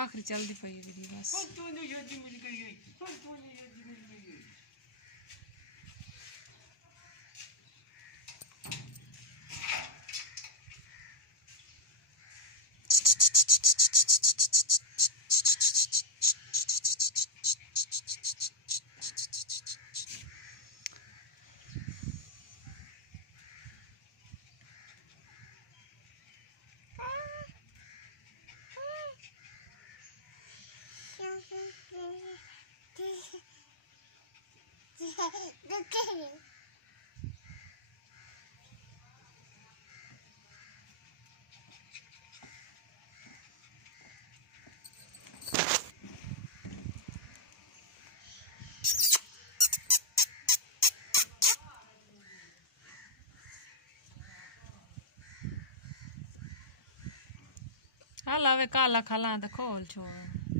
आखिरी चलती पई वीडियो बस। हाला वे काला खाला तो खोल छोड़।